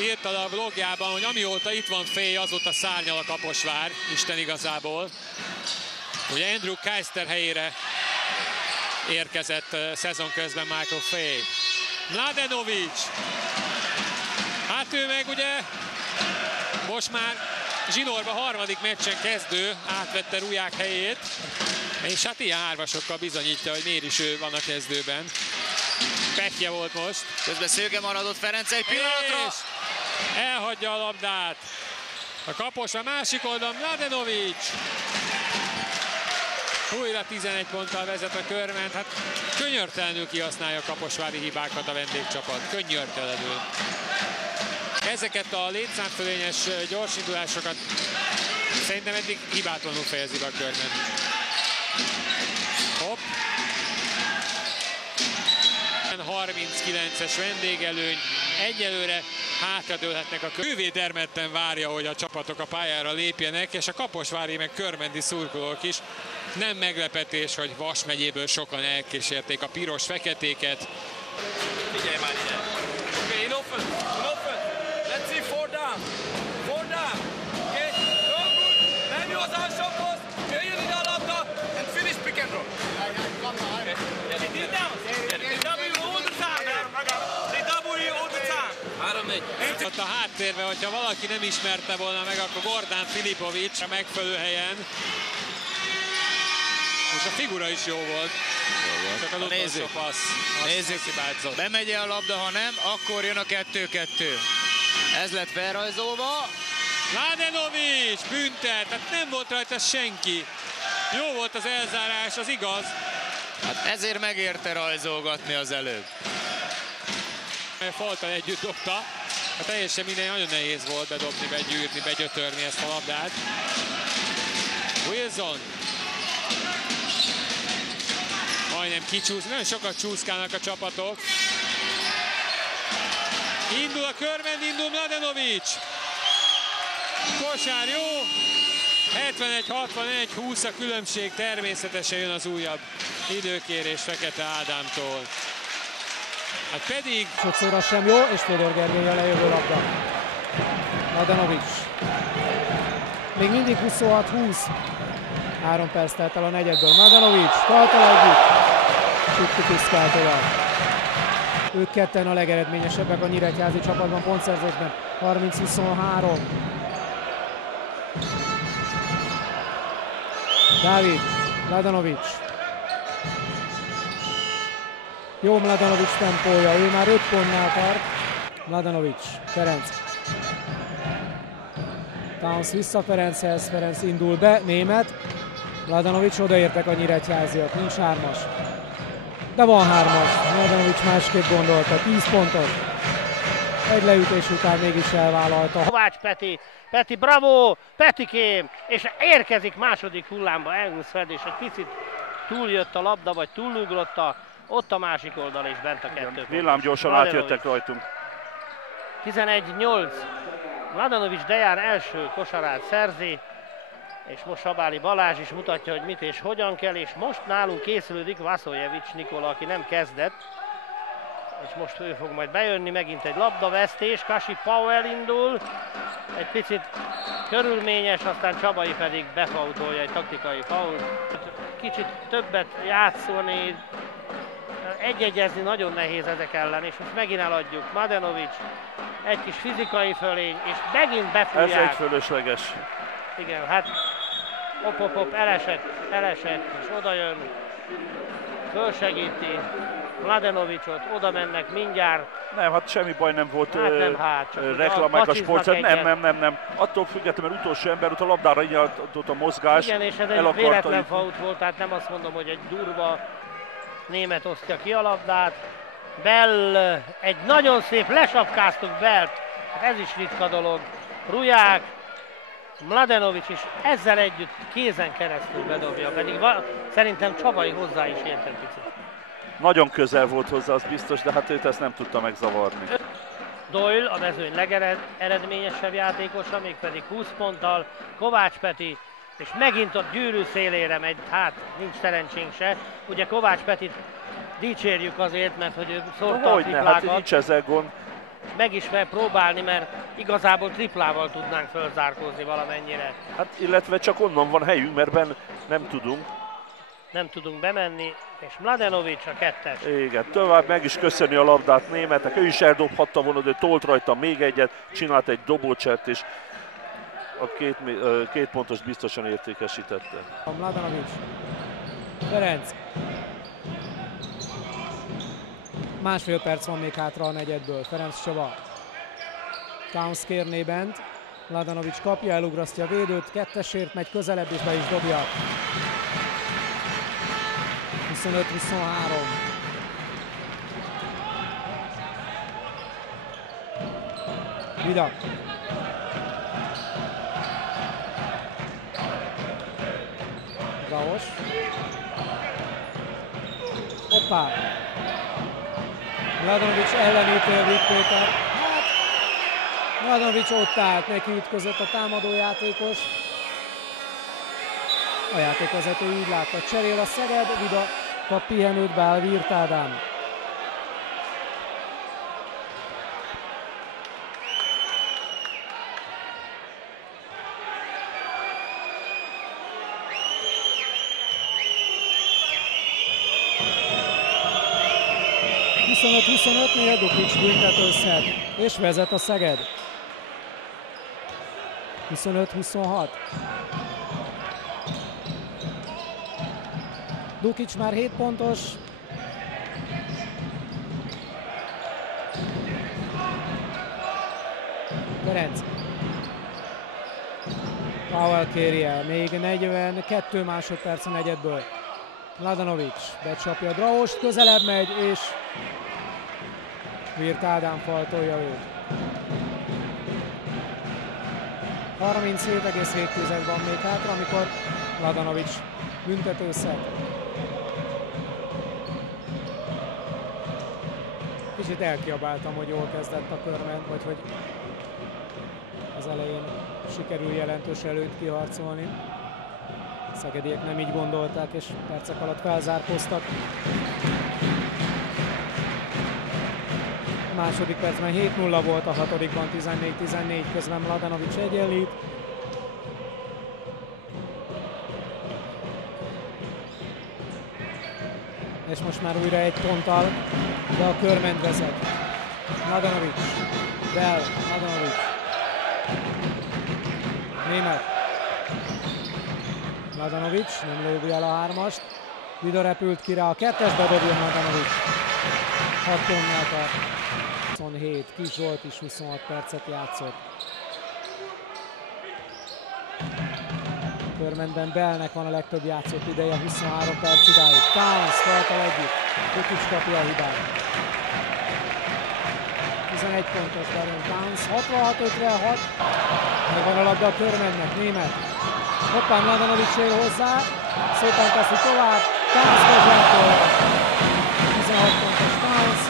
Írta a blogjában, hogy amióta itt van Fay, azóta szárnyal a Kaposvár, Isten igazából. Ugye Andrew Keister helyére érkezett szezon közben Michael Fay. Mladenovic. Hát ő meg ugye most már zsinórba harmadik meccsen kezdő, átvette Ruják helyét. És hát ilyen hármasokkal bizonyítja, hogy miért is ő van a kezdőben. Pekje volt most. Közben szőke maradott Ferenc egy pillanatra. És elhagyja a labdát. A Kaposvár másik oldalon Mladenovic. Újra 11 ponttal vezet a Körment. Hát könyörtelenül kihasználja a kaposvári hibákat a vendégcsapat. Könyörtelenül. Ezeket a létszámfölényes gyorsindulásokat szerintem eddig hibátlanul fejezi be a Körment. Hopp. 39-es vendégelőny. Egyelőre hátradőlhetnek a Kővédermetten várja, hogy a csapatok a pályára lépjenek, és a kaposvári meg körmendi szurkolók is. Nem meglepetés, hogy Vas megyéből sokan elkísérték a piros-feketéket. Figyelj már ide! Okay, in open, let's see 4 down, 4 down, okay, go good, nem jó az alsóhoz, jöjjön ide a labda, and finish pick and roll. Okay, they down, they W all the time, man, they W all the time. Ott a háttérben, hogyha valaki nem ismerte volna meg, akkor Gordán Filipovics a megfelelő helyen. És a figura is jó volt. Csak az utolsó passz. Nézzük, bemegy a labda, ha nem, akkor jön a 2-2. Ez lett felrajzolva. Mladenovic büntet, tehát nem volt rajta senki. Jó volt az elzárás, az igaz. Hát ezért megérte rajzolgatni az előbb. Faltal együtt dobta. Hát teljesen minden nagyon nehéz volt bedobni, begyűrni, begyötörni ezt a labdát. Wilson. Majdnem kicsúsz, nagyon sokat csúszkálnak a csapatok. Indul a Körment, indul Mladenovic. Kosár jó. 71-61, 20 a különbség, természetesen jön az újabb időkérés Fekete Ádámtól. Hát pedig... Sokszor sem jó, és Fodor Gergely a lejövő labda. Mladenovic. Még mindig 26-20. 3 perc telt el a negyedből. Mladenovic, Faltal együtt. Sütti piszkál tovább. Ők ketten a legeredményesebbek a nyíregyházi csapatban pontszerzésben. 30-23. Dávid, Mladenovic. Jó Mladenovic tempója, ő már 5 pontnál tart. Mladenovic, Ferenc. Towns vissza Ferenchez, Ferenc indul be, német. Mladenovic, odaértek a nyíregyháziak, nincs 3-as. De van 3-as, Mladenovic másképp gondolta, 10 pontot. Egy leütés után mégis elvállalta. Kovács Peti, bravo, Petikém, és érkezik második hullámba Engelsfeld, és egy picit túljött a labda, vagy túlugrotta, ott a másik oldal és bent a 2. Villámgyorsan átjöttek rajtunk. 11-8, Mladenovic Dejan első kosarát szerzi, és most Sabáli Balázs is mutatja, hogy mit és hogyan kell, és most nálunk készülődik Vasoljevics Nikola, aki nem kezdett, és most ő fog majd bejönni, megint egy labdavesztés, Kasi Powell indul, egy picit körülményes, aztán Csabai pedig befautolja egy taktikai fault. Kicsit többet játszani, egyegyezni nagyon nehéz ezek ellen, és most megint eladjuk. Mladenovic, egy kis fizikai fölény, és megint befújják. Ez egy fölösleges. Igen, hát hop, elesett, és oda jön, fölsegíti Mladenovicot, oda mennek mindjárt. Nem, hát semmi baj nem volt, hát reklamálják a sportszert, nem. Attól függetlenül, mert utolsó ember ott a labdára így adott a mozgás. Igen, és ez egy véletlen fault volt, tehát nem azt mondom, hogy egy durva német osztja ki a labdát. Bell, egy nagyon szép, lesapkáztuk Bellt, hát ez is ritka dolog. Ruják, Mladenovic is ezzel együtt kézen keresztül bedobja, pedig szerintem Csabai hozzá is ért egy picit. Nagyon közel volt hozzá, az biztos, de hát őt ezt nem tudta megzavarni. Doyle a mezőny legeredményesebb játékosa, mégpedig 20 ponttal, Kovács Peti, és megint a gyűrű szélére megy, hát nincs szerencsénk se. Ugye Kovács Petit dicsérjük azért, mert hogy ő szórta a triplákat. Hát nincs ezzel gond. meg is kell próbálni, mert igazából triplával tudnánk fölzárkózni valamennyire. Hát illetve csak onnan van helyünk, mert nem tudunk. Nem tudunk bemenni, és Mladenovic a 2-es. Igen, tovább meg is köszöni a labdát németnek, ő is eldobhatta volna, de tolt rajta még egyet, csinált egy dobócsert, és a két pontos biztosan értékesítette. A Mladenovic. Ferenc. Másfél perc van még hátra a negyedből. Ferenc Csaba. Towns kérné bent. Mladenovic kapja, elugrasztja a védőt, kettesért megy közelebb és be is dobja. 25-23. Vida. Graos. Hoppá. Mladenovic ellenítél Vik Péter. Hát, Mladenovic ott állt, neki ütközött a támadójátékos. A játékvezető így látta, cserél a Szeged, Vida kap pihenőt, beáll Virt Ádám. Dukic büntetőszed, és vezet a Szeged. 25-26. Dukic már 7 pontos. Ferenc. Powell kéri el, még 42 másodperc a negyedből. Mladenovic becsapja Draost, közelebb megy, és Virt Ádám faltolja őt. 37,7 van még hátra, amikor Mladenovic büntetőszed. Kicsit elkiabáltam, hogy jól kezdett a körment, vagy hogy az elején sikerül jelentős előnyt kiharcolni. A szegediek nem így gondolták, és percek alatt felzárkóztak. A második percben 7-0 volt, a hatodikban 14-14, közben Mladenovic egyenlít. És most már újra egy ponttal, de a körment vezet. Mladenovic, Bell, Mladenovic. Német. Mladenovic nem lővi el a hármast. Vida repült ki rá, a kettesbe dobja Mladenovic. 6 pontnál tart. 27, Kis Zsolt is 26 percet játszott. Körmentben Bellnek van a legtöbb játszott ideje, 23 perc idáig. Towns faltal együtt, Dukic kapja a hibát. 11 pontos Darren Towns, 66-56. Megvan a labda a Körmentnek, Német. Hoppá, Mladenovic ér hozzá, szépen teszi tovább, Towns vezentől. 16 pontos Towns.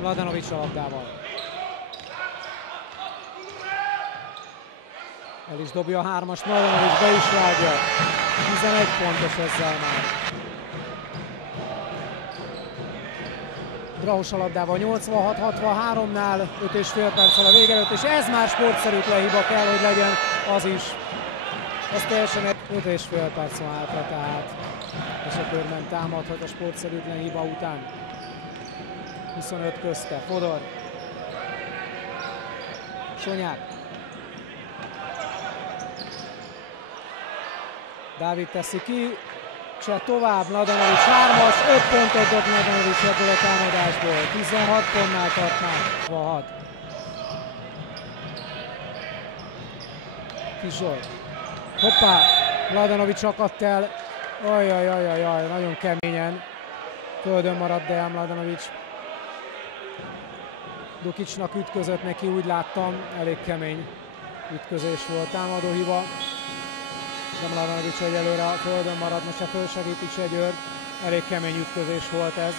Mladenovic a labdával. El is dobja a hármas, Mladenovic be is rágja. 11 pontos ezzel már. Draos a labdával 86-63-nál, 5,5 perccel a vége előtt, és ez már sportszerűtlen hiba kell, hogy legyen, az is. Ez teljesen 5,5 perc van hátra, tehát és a Körment támadhat a sportszerűtlen hiba után. 25 közte, Fodor. Sonyák. Dávid teszi ki, Cseh tovább, Mladenovic 3-as, 5 pontot dob Mladenovic ebből a támadásból, 16 pontnál tart már, 6. Kis Zsolt. Hoppá, Mladenovic akadt el, ajajajajaj, nagyon keményen. Földön maradt Dejan Mladenovic. Dukicnak ütközött neki, úgy láttam, elég kemény ütközés volt, támadó hiba. De Mladenovic egyelőre a földön marad, most a fölsegíti Cseh György, elég kemény ütközés volt ez.